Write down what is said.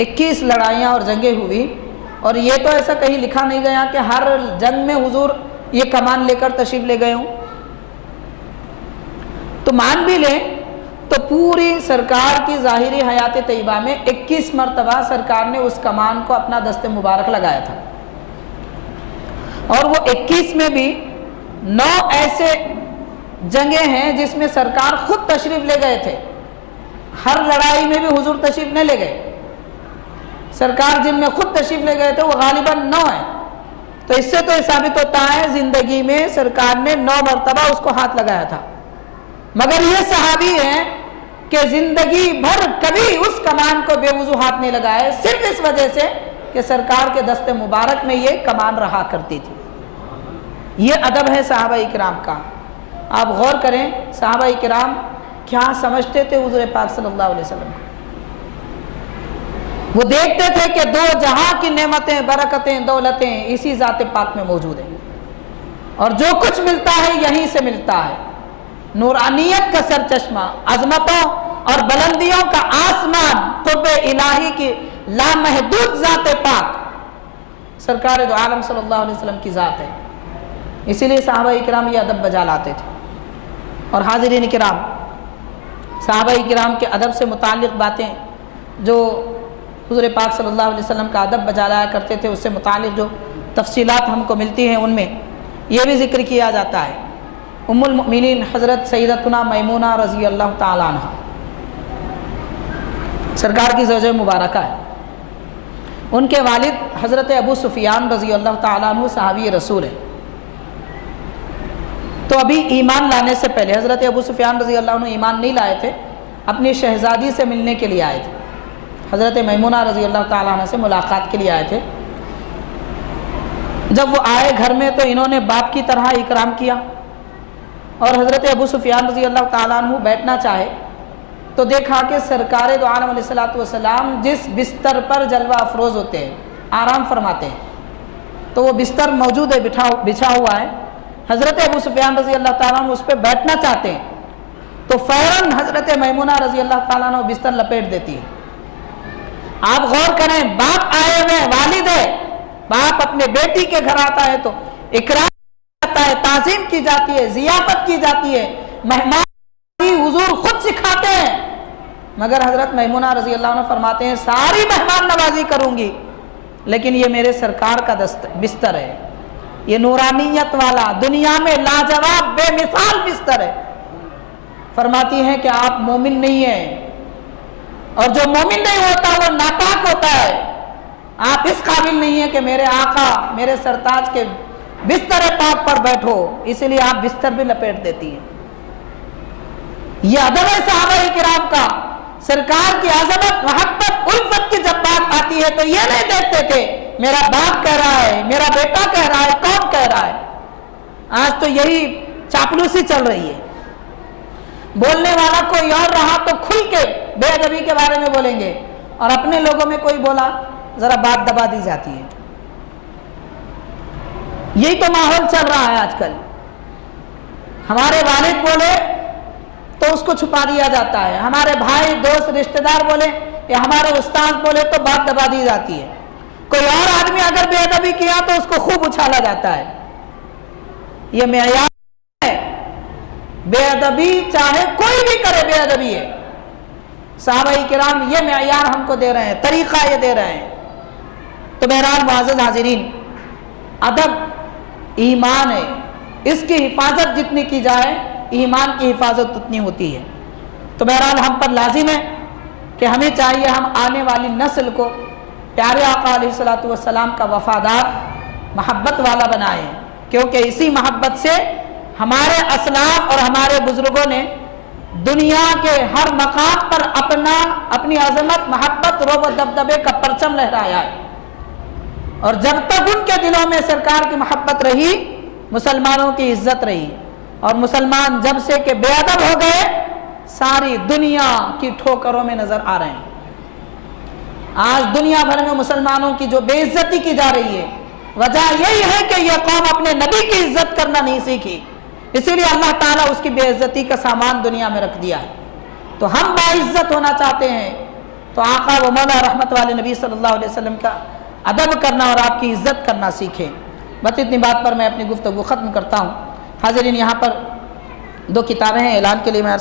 21 لڑائیاں اور جنگیں ہوئی، اور یہ تو ایسا کہیں لکھا نہیں گیا کہ ہر جنگ میں حضور یہ کمان لے کر تشریف لے گئے ہوں۔ تو مان بھی لیں تو پوری سرکار کی ظاہری حیات طیبہ میں 21 مرتبہ سرکار نے اس کمان کو اپنا دست مبارک لگایا تھا، اور وہ 21 میں بھی 9 ایسے جنگیں ہیں جس میں سرکار خود تشریف لے گئے تھے۔ ہر لڑائی میں بھی حضور تشریف نہیں لے گئے، سرکار جن میں خود تشریف لے گئے تھے وہ غالباً 9 ہیں۔ تو اس سے تو یہ ثابت ہوتا ہے زندگی میں سرکار نے 9 مرتبہ اس کو ہاتھ لگایا تھا، مگر یہ صحابی ہیں کہ زندگی بھر کبھی اس کمان کو بے وضو ہاتھ نہیں لگائے، صرف اس وجہ سے کہ سرکار کے دست مبارک میں یہ کمان رہا کرتی تھی۔ یہ ادب ہے صحابہ کرام کا۔ آپ غور کریں صحابہ کرام کیا سمجھتے تھے حضور پاک صلی اللہ علیہ وسلم کو۔ وہ دیکھتے تھے کہ دو جہاں کی نعمتیں، برکتیں، دولتیں اسی ذات پاک میں موجود ہیں، اور جو کچھ ملتا ہے یہیں سے ملتا ہے۔ نورانیت کا سر چشمہ، عظمتوں اور بلندیوں کا آسمان، قرب الہی کی لامحدود ذات پاک سرکار دو عالم صلی اللہ علیہ وسلم کی ذات ہے۔ اسی لیے صحابہ کرام یہ ادب بجا لاتے تھے۔ اور حاضرین کرام، صحابہ کرام کے ادب سے متعلق باتیں جو حضور پاک صلی اللہ علیہ وسلم کا ادب بجا لایا کرتے تھے، اس سے متعلق جو تفصیلات ہم کو ملتی ہیں ان میں یہ بھی ذکر کیا جاتا ہے۔ ام المؤمنین حضرت سیدتنا میمونہ رضی اللہ تعالیٰ عنہ سرکار کی زوجہ مبارکہ ہے۔ ان کے والد حضرت ابو سفیان رضی اللہ تعالیٰ عنہ صحابی رسول ہیں۔ تو ابھی ایمان لانے سے پہلے حضرت ابو سفیان رضی اللہ عنہ ایمان نہیں لائے تھے، اپنی شہزادی سے ملنے کے لیے آئے تھے، حضرت میمونہ رضی اللہ تعالیٰ عنہ سے ملاقات کے لیے آئے تھے۔ جب وہ آئے گھر میں تو انہوں نے باپ کی طرح اکرام کیا، اور حضرت ابو سفیان رضی اللہ تعالیٰ عنہ بیٹھنا چاہے تو دیکھا کہ سرکار دو عالم علیہ السلام جس بستر پر جلوہ افروز ہوتے ہیں، آرام فرماتے ہیں، تو وہ بستر موجود ہے، بچھا ہوا ہے۔ حضرت ابو سفیان رضی اللہ تعالیٰ عنہ اس پہ بیٹھنا چاہتے ہیں تو فوراً حضرت میمونہ رضی اللہ تعالیٰ عنہ بستر لپیٹ دیتی ہے۔ آپ غور کریں، باپ آئے ہوئے، والد ہے، باپ اپنے بیٹی کے گھر آتا ہے تو اکرام جاتا ہے، تعظیم کی جاتی ہے، ضیافت کی جاتی ہے، مہمان حضور خود سکھاتے ہیں، مگر حضرت میمونہ رضی اللہ عنہ فرماتے ہیں ساری مہمان نوازی کروں گی، لیکن یہ میرے سرکار کا بستر ہے، یہ نورانیت والا، دنیا میں لاجواب بے مثال بستر ہے۔ فرماتی ہیں کہ آپ مومن نہیں ہیں، اور جو مومن نہیں ہوتا وہ ناپاک ہوتا ہے، آپ اس قابل نہیں ہیں کہ میرے آقا، میرے سرتاج کے بستر پاک پر بیٹھو، اسی لیے آپ بستر بھی لپیٹ دیتی ہیں۔ یہ ادب ہے صحابہ کرام کا۔ سرکار کی عظمت، محبت، الفت کی جب بات آتی ہے تو یہ نہیں دیکھتے تھے میرا باپ کہہ رہا ہے، میرا بیٹا کہہ رہا ہے، کون کہہ رہا ہے۔ آج تو یہی چاپلوسی چل رہی ہے، بولنے والا کوئی اور رہا تو کھل کے بے ادبی کے بارے میں بولیں گے، اور اپنے لوگوں میں کوئی بولا ذرا بات دبا دی جاتی ہے۔ یہی تو ماحول چل رہا ہے آج کل۔ ہمارے والد بولے تو اس کو چھپا دیا جاتا ہے، ہمارے بھائی، دوست، رشتہ دار بولے یا ہمارے استاد بولے تو بات دبا دی جاتی ہے، کوئی اور آدمی اگر بے ادبی کیا تو اس کو خوب اچھالا جاتا ہے۔ یہ معیار ہے، بے ادبی چاہے کوئی بھی کرے، بے ادبی ہے۔ صحابہ کرام یہ معیار ہم کو دے رہے ہیں، طریقہ یہ دے رہے ہیں۔ تو بہرحال معزز حاضرین، ادب ایمان ہے، اس کی حفاظت جتنی کی جائے ایمان کی حفاظت اتنی ہوتی ہے۔ تو بہرحال ہم پر لازم ہے کہ ہمیں چاہیے ہم آنے والی نسل کو پیارے آقا علیہ الصلوۃ والسلام کا وفادار، محبت والا بنائیں، کیونکہ اسی محبت سے ہمارے اسلاف اور ہمارے بزرگوں نے دنیا کے ہر مقام پر اپنی عظمت، محبت، رعب و دبدبے کا پرچم لہرایا ہے، اور جب تک ان کے دلوں میں سرکار کی محبت رہی، مسلمانوں کی عزت رہی، اور مسلمان جب سے کہ بے ادب ہو گئے ساری دنیا کی ٹھوکروں میں نظر آ رہے ہیں۔ آج دنیا بھر میں مسلمانوں کی جو بے عزتی کی جا رہی ہے، وجہ یہی ہے کہ یہ قوم اپنے نبی کی عزت کرنا نہیں سیکھی، اسی لیے اللہ تعالیٰ اس کی بے عزتی کا سامان دنیا میں رکھ دیا ہے۔ تو ہم باعزت ہونا چاہتے ہیں، تو آقا و مولا رحمت والے نبی صلی اللہ علیہ وسلم کا ادب کرنا اور آپ کی عزت کرنا سیکھیں۔ بس اتنی بات پر میں اپنی گفتگو ختم کرتا ہوں۔ حاضرین، یہاں پر 2 کتابیں ہیں، اعلان کے لیے میں